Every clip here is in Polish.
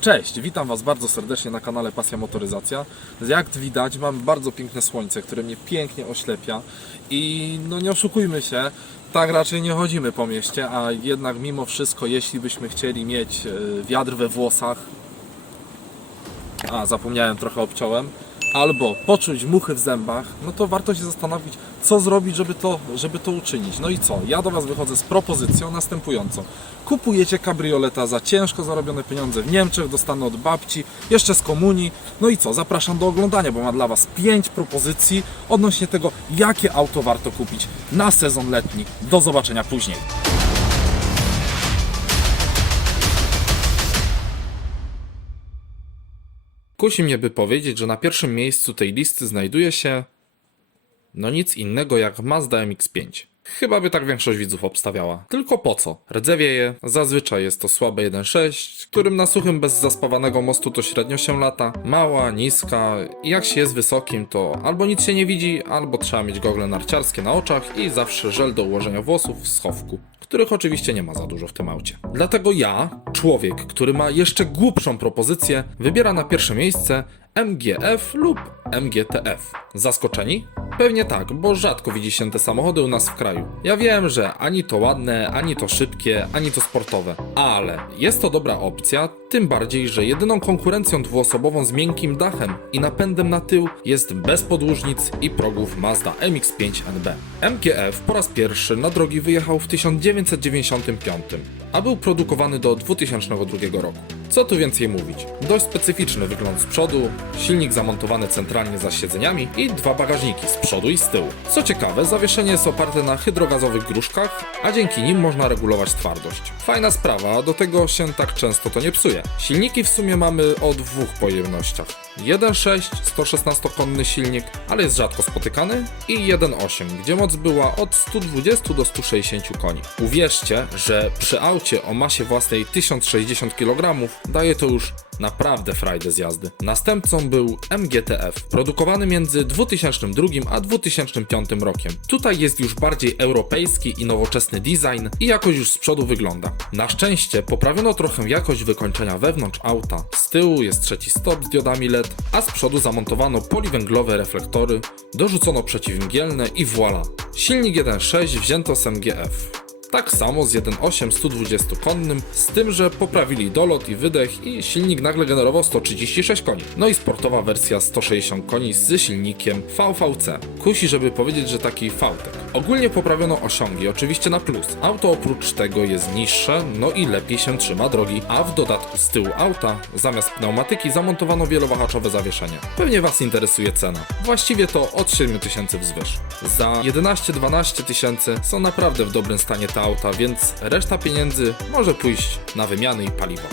Cześć, witam Was bardzo serdecznie na kanale Pasja Motoryzacja. Jak widać, mam bardzo piękne słońce, które mnie pięknie oślepia i no nie oszukujmy się, tak raczej nie chodzimy po mieście, a jednak mimo wszystko, jeśli byśmy chcieli mieć e, wiatr we włosach, a zapomniałem trochę obciąłem, albo poczuć muchy w zębach, no to warto się zastanowić, co zrobić, żeby to, żeby to uczynić. No i co? Ja do Was wychodzę z propozycją następującą. Kupujecie kabrioleta za ciężko zarobione pieniądze w Niemczech, dostanę od babci, jeszcze z komunii. No i co? Zapraszam do oglądania, bo mam dla Was 5 propozycji odnośnie tego, jakie auto warto kupić na sezon letni. Do zobaczenia później. Kusi mnie, by powiedzieć, że na pierwszym miejscu tej listy znajduje się no nic innego jak Mazda MX-5. Chyba by tak większość widzów obstawiała. Tylko po co? Rdzewieje, zazwyczaj jest to słabe 1.6, którym na suchym bez zaspawanego mostu to średnio się lata. Mała, niska i jak się jest wysokim to albo nic się nie widzi, albo trzeba mieć gogle narciarskie na oczach i zawsze żel do ułożenia włosów w schowku których oczywiście nie ma za dużo w tym aucie. Dlatego ja, człowiek, który ma jeszcze głupszą propozycję, wybiera na pierwsze miejsce MGF lub MGTF. Zaskoczeni? Pewnie tak, bo rzadko widzi się te samochody u nas w kraju. Ja wiem, że ani to ładne, ani to szybkie, ani to sportowe, ale jest to dobra opcja, tym bardziej, że jedyną konkurencją dwuosobową z miękkim dachem i napędem na tył jest bez podłużnic i progów Mazda MX-5 NB. MGF po raz pierwszy na drogi wyjechał w 1995, a był produkowany do 2002 roku. Co tu więcej mówić? Dość specyficzny wygląd z przodu, silnik zamontowany centralnie za siedzeniami i dwa bagażniki z przodu i z tyłu. Co ciekawe, zawieszenie jest oparte na hydrogazowych gruszkach, a dzięki nim można regulować twardość. Fajna sprawa, do tego się tak często to nie psuje. Silniki w sumie mamy o dwóch pojemnościach. 1.6 116-konny silnik, ale jest rzadko spotykany i 1.8, gdzie moc była od 120 do 160 koni. Uwierzcie, że przy aucie o masie własnej 1060 kg daje to już naprawdę frajdę z jazdy. Następcą był MGTF, produkowany między 2002 a 2005 rokiem. Tutaj jest już bardziej europejski i nowoczesny design i jakoś już z przodu wygląda. Na szczęście poprawiono trochę jakość wykończenia wewnątrz auta. Z tyłu jest trzeci stop z diodami LED, a z przodu zamontowano poliwęglowe reflektory, dorzucono przeciwmgielne i voilà. Silnik 1.6 wzięto z MGF. Tak samo z 1.8 120 konnym, z tym, że poprawili dolot i wydech i silnik nagle generował 136 koni. No i sportowa wersja 160 koni z silnikiem VVC. Kusi, żeby powiedzieć, że taki fałtek. Ogólnie poprawiono osiągi, oczywiście na plus. Auto oprócz tego jest niższe, no i lepiej się trzyma drogi, a w dodatku z tyłu auta zamiast pneumatyki zamontowano wielowahaczowe zawieszenie. Pewnie Was interesuje cena. Właściwie to od 7000 wzwyż. Za 11-12 tysięcy są naprawdę w dobrym stanie te auta, więc reszta pieniędzy może pójść na wymiany i paliwo.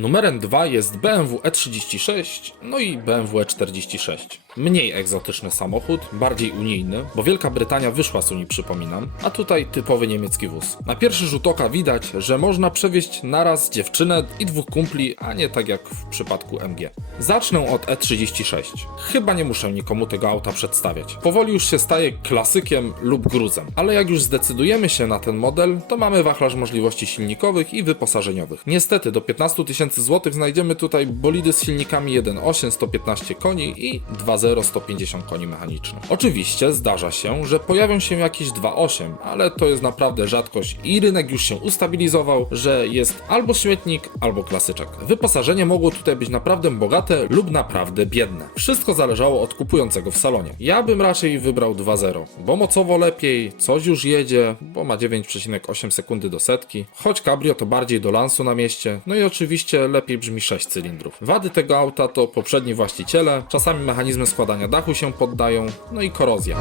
Numerem 2 jest BMW E36, no i BMW E46. Mniej egzotyczny samochód, bardziej unijny, bo Wielka Brytania wyszła z Unii, przypominam, a tutaj typowy niemiecki wóz. Na pierwszy rzut oka widać, że można przewieźć naraz dziewczynę i dwóch kumpli, a nie tak jak w przypadku MG. Zacznę od E36. Chyba nie muszę nikomu tego auta przedstawiać. Powoli już się staje klasykiem lub gruzem, ale jak już zdecydujemy się na ten model, to mamy wachlarz możliwości silnikowych i wyposażeniowych. Niestety do 15 tysięcy złotych znajdziemy tutaj bolidy z silnikami 1.8 115 koni i 2.0 150 koni mechanicznych. Oczywiście zdarza się, że pojawią się jakieś 2.8, ale to jest naprawdę rzadkość i rynek już się ustabilizował, że jest albo śmietnik, albo klasyczek. Wyposażenie mogło tutaj być naprawdę bogate lub naprawdę biedne. Wszystko zależało od kupującego w salonie. Ja bym raczej wybrał 2.0, bo mocowo lepiej, coś już jedzie, bo ma 9,8 sekundy do setki, choć cabrio to bardziej do lansu na mieście, no i oczywiście lepiej brzmi 6 cylindrów. Wady tego auta to poprzedni właściciele, czasami mechanizmy składania dachu się poddają, no i korozja.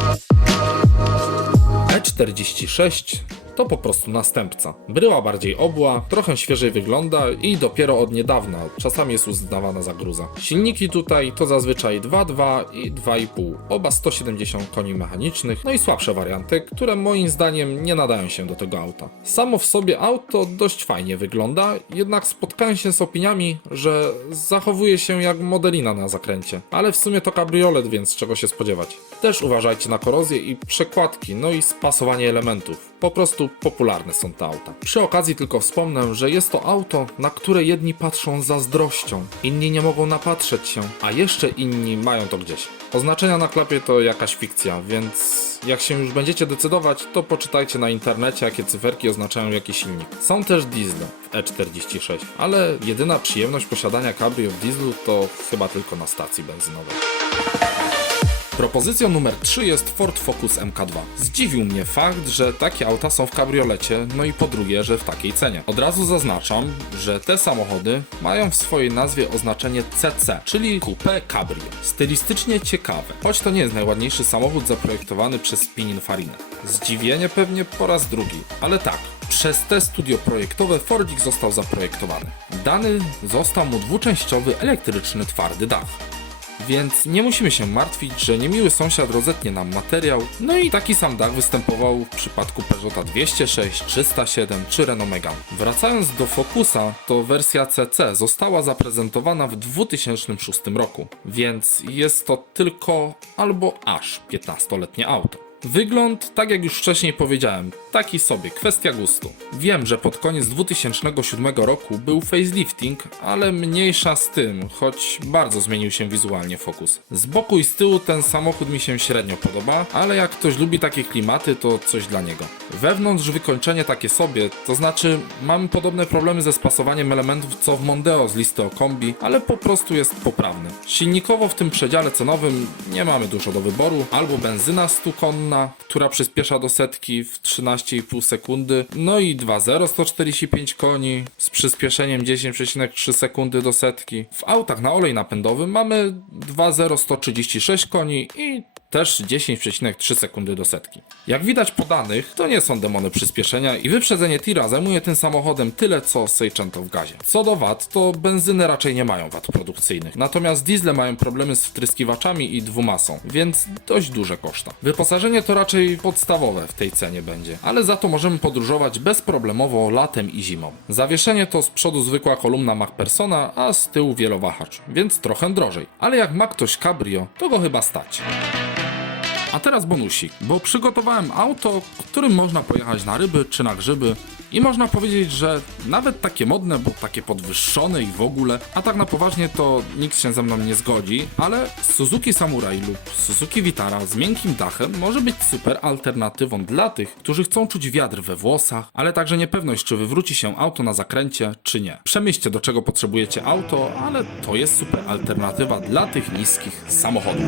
E46 to po prostu następca. Bryła bardziej obła, trochę świeżej wygląda i dopiero od niedawna czasami jest uznawana za gruza. Silniki tutaj to zazwyczaj 2.2 i 2.5, oba 170 koni mechanicznych, no i słabsze warianty, które moim zdaniem nie nadają się do tego auta. Samo w sobie auto dość fajnie wygląda, jednak spotkałem się z opiniami, że zachowuje się jak modelina na zakręcie. Ale w sumie to kabriolet, więc czego się spodziewać. Też uważajcie na korozję i przekładki, no i spasowanie elementów. Po prostu popularne są te auta. Przy okazji tylko wspomnę, że jest to auto, na które jedni patrzą zazdrością, inni nie mogą napatrzeć się, a jeszcze inni mają to gdzieś. Oznaczenia na klapie to jakaś fikcja, więc jak się już będziecie decydować, to poczytajcie na internecie, jakie cyferki oznaczają jaki silnik. Są też diesle w E46, ale jedyna przyjemność posiadania cabrio w dieslu to chyba tylko na stacji benzynowej. Propozycją numer 3 jest Ford Focus MK2. Zdziwił mnie fakt, że takie auta są w kabriolecie, no i po drugie, że w takiej cenie. Od razu zaznaczam, że te samochody mają w swojej nazwie oznaczenie CC, czyli Coupe Cabrio. Stylistycznie ciekawe, choć to nie jest najładniejszy samochód zaprojektowany przez Pininfarina. Zdziwienie pewnie po raz drugi, ale tak, przez te studio projektowe Fordzik został zaprojektowany. Dany został mu dwuczęściowy elektryczny twardy dach. Więc nie musimy się martwić, że niemiły sąsiad rozetnie nam materiał. No i taki sam dach występował w przypadku Peugeota 206, 307 czy Renault Megane. Wracając do Focusa, to wersja CC została zaprezentowana w 2006 roku, więc jest to tylko albo aż 15-letnie auto. Wygląd, tak jak już wcześniej powiedziałem, taki sobie, kwestia gustu. Wiem, że pod koniec 2007 roku był facelifting, ale mniejsza z tym, choć bardzo zmienił się wizualnie Focus. Z boku i z tyłu ten samochód mi się średnio podoba, ale jak ktoś lubi takie klimaty, to coś dla niego. Wewnątrz wykończenie takie sobie, to znaczy mamy podobne problemy ze spasowaniem elementów co w Mondeo z listy o kombi, ale po prostu jest poprawny. Silnikowo w tym przedziale cenowym nie mamy dużo do wyboru, albo benzyna 100 konna, która przyspiesza do setki w 13,5 sekundy, no i 2.0 145 koni z przyspieszeniem 10,3 sekundy do setki. W autach na olej napędowy mamy 2.0 136 koni i też 10,3 sekundy do setki. Jak widać po danych, to nie są demony przyspieszenia i wyprzedzenie tira zajmuje tym samochodem tyle co Seicento w gazie. Co do wad, to benzyny raczej nie mają wad produkcyjnych, natomiast diesle mają problemy z wtryskiwaczami i dwumasą, więc dość duże koszta. Wyposażenie to raczej podstawowe w tej cenie będzie, ale za to możemy podróżować bezproblemowo latem i zimą. Zawieszenie to z przodu zwykła kolumna MacPersona, a z tyłu wielowahacz, więc trochę drożej. Ale jak ma ktoś cabrio, to go chyba stać. A teraz bonusik, bo przygotowałem auto, którym można pojechać na ryby czy na grzyby i można powiedzieć, że nawet takie modne, bo takie podwyższone i w ogóle, a tak na poważnie to nikt się ze mną nie zgodzi, ale Suzuki Samurai lub Suzuki Vitara z miękkim dachem może być super alternatywą dla tych, którzy chcą czuć wiatr we włosach, ale także niepewność, czy wywróci się auto na zakręcie, czy nie. Przemyślcie, do czego potrzebujecie auto, ale to jest super alternatywa dla tych niskich samochodów.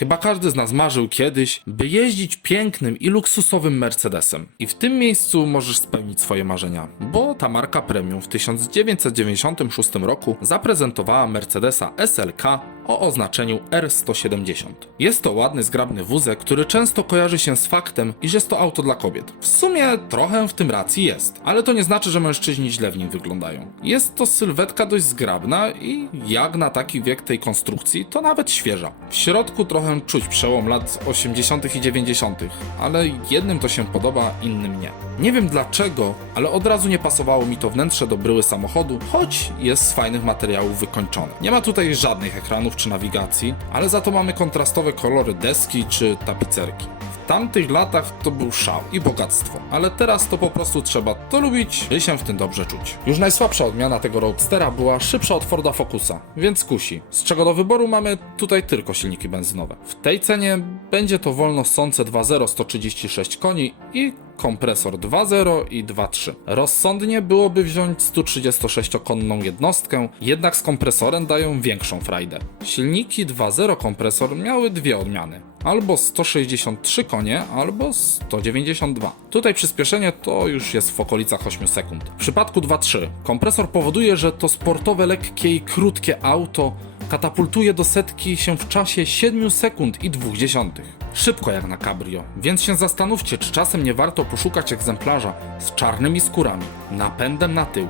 Chyba każdy z nas marzył kiedyś, by jeździć pięknym i luksusowym Mercedesem. I w tym miejscu możesz spełnić swoje marzenia, bo ta marka premium w 1996 roku zaprezentowała Mercedesa SLK o oznaczeniu R170. Jest to ładny, zgrabny wózek, który często kojarzy się z faktem, iż jest to auto dla kobiet. W sumie trochę w tym racji jest, ale to nie znaczy, że mężczyźni źle w nim wyglądają. Jest to sylwetka dość zgrabna i jak na taki wiek tej konstrukcji, to nawet świeża. W środku trochę czuć przełom lat 80. i 90., ale jednym to się podoba, innym nie. Nie wiem dlaczego, ale od razu nie pasowało mi to wnętrze do bryły samochodu, choć jest z fajnych materiałów wykończone. Nie ma tutaj żadnych ekranów czy nawigacji, ale za to mamy kontrastowe kolory deski czy tapicerki. W tamtych latach to był szał i bogactwo, ale teraz to po prostu trzeba to lubić i się w tym dobrze czuć. Już najsłabsza odmiana tego Roadstera była szybsza od Forda Focusa, więc kusi. Z czego do wyboru mamy tutaj tylko silniki benzynowe. W tej cenie będzie to wolno ssące 2.0 136 koni i kompresor 2.0 i 2.3. Rozsądnie byłoby wziąć 136-konną jednostkę, jednak z kompresorem dają większą frajdę. Silniki 2.0 kompresor miały dwie odmiany. Albo 163 konie, albo 192. Tutaj przyspieszenie to już jest w okolicach 8 sekund. W przypadku 2.3 kompresor powoduje, że to sportowe, lekkie i krótkie auto katapultuje do setki się w czasie 7 sekund i 2 dziesiątych. Szybko jak na cabrio, więc się zastanówcie, czy czasem nie warto poszukać egzemplarza z czarnymi skórami, napędem na tył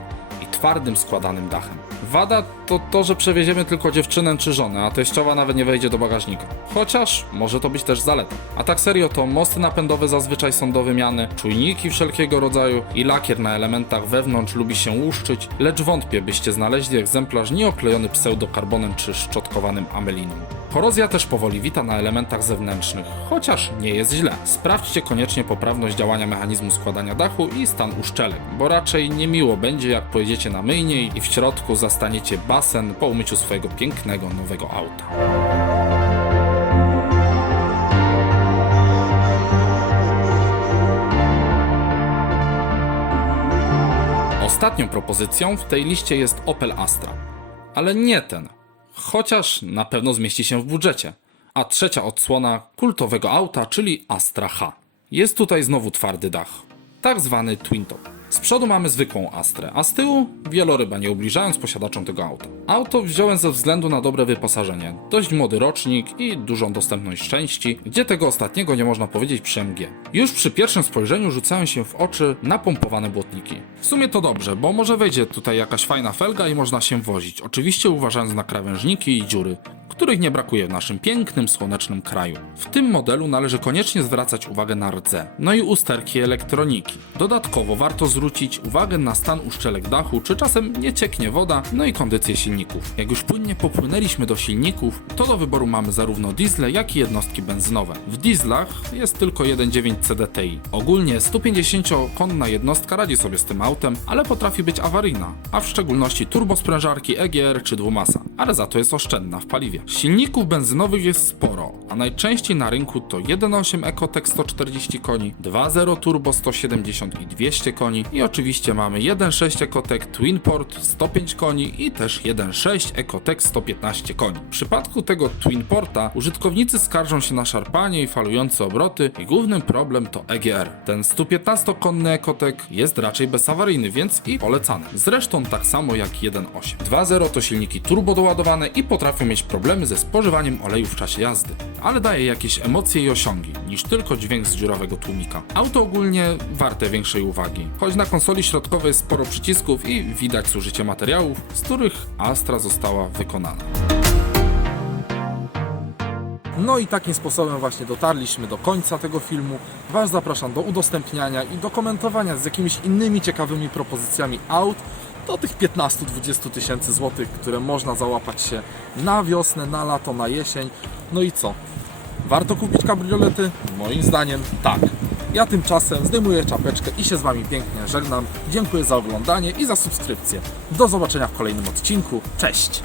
twardym składanym dachem. Wada to to, że przewieziemy tylko dziewczynę czy żonę, a teściowa nawet nie wejdzie do bagażnika. Chociaż może to być też zaleta. A tak serio to mosty napędowe zazwyczaj są do wymiany, czujniki wszelkiego rodzaju i lakier na elementach wewnątrz lubi się łuszczyć, lecz wątpię byście znaleźli egzemplarz nieoklejony pseudokarbonem czy szczotkowanym ameliną. Korozja też powoli wita na elementach zewnętrznych, chociaż nie jest źle. Sprawdźcie koniecznie poprawność działania mechanizmu składania dachu i stan uszczelek, bo raczej niemiło będzie jak pojedziecie na myjnie i w środku zastaniecie basen po umyciu swojego pięknego nowego auta. Ostatnią propozycją w tej liście jest Opel Astra. Ale nie ten. Chociaż na pewno zmieści się w budżecie. A trzecia odsłona kultowego auta, czyli Astra H. Jest tutaj znowu twardy dach. Tak zwany twin top. Z przodu mamy zwykłą Astrę, a z tyłu wieloryba, nie ubliżając posiadaczom tego auta. Auto wziąłem ze względu na dobre wyposażenie, dość młody rocznik i dużą dostępność części, gdzie tego ostatniego nie można powiedzieć przy MG. Już przy pierwszym spojrzeniu rzucają się w oczy napompowane błotniki. W sumie to dobrze, bo może wejdzie tutaj jakaś fajna felga i można się wozić, oczywiście uważając na krawężniki i dziury, których nie brakuje w naszym pięknym, słonecznym kraju. W tym modelu należy koniecznie zwracać uwagę na rdze, no i usterki elektroniki. Dodatkowo warto zwrócić uwagę na stan uszczelek dachu, czy czasem nie cieknie woda, no i kondycję silników. Jak już płynnie popłynęliśmy do silników, to do wyboru mamy zarówno diesle, jak i jednostki benzynowe. W dieslach jest tylko 1.9 CDTI. Ogólnie 150-konna jednostka radzi sobie z tym autem, ale potrafi być awaryjna, a w szczególności turbosprężarki EGR czy dwumasa, ale za to jest oszczędna w paliwie. Silników benzynowych jest sporo, a najczęściej na rynku to 1.8 Ecotec 140 koni, 2.0 Turbo 170 i 200 koni i oczywiście mamy 1.6 Ecotec Twinport 105 koni i też 1.6 Ecotec 115 koni. W przypadku tego Twinporta użytkownicy skarżą się na szarpanie i falujące obroty i głównym problem to EGR. Ten 115-konny Ecotec jest raczej bezawaryjny, więc i polecany. Zresztą tak samo jak 1.8. 2.0 to silniki turbo doładowane i potrafią mieć problemy ze spożywaniem oleju w czasie jazdy, ale daje jakieś emocje i osiągi, niż tylko dźwięk z dziurowego tłumika. Auto ogólnie warte większej uwagi, choć na konsoli środkowej jest sporo przycisków i widać zużycie materiałów, z których Astra została wykonana. No i takim sposobem właśnie dotarliśmy do końca tego filmu. Was zapraszam do udostępniania i do komentowania z jakimiś innymi ciekawymi propozycjami aut do tych 15-20 tysięcy złotych, które można załapać się na wiosnę, na lato, na jesień. No i co? Warto kupić kabriolety? Moim zdaniem tak. Ja tymczasem zdejmuję czapeczkę i się z Wami pięknie żegnam. Dziękuję za oglądanie i za subskrypcję. Do zobaczenia w kolejnym odcinku. Cześć!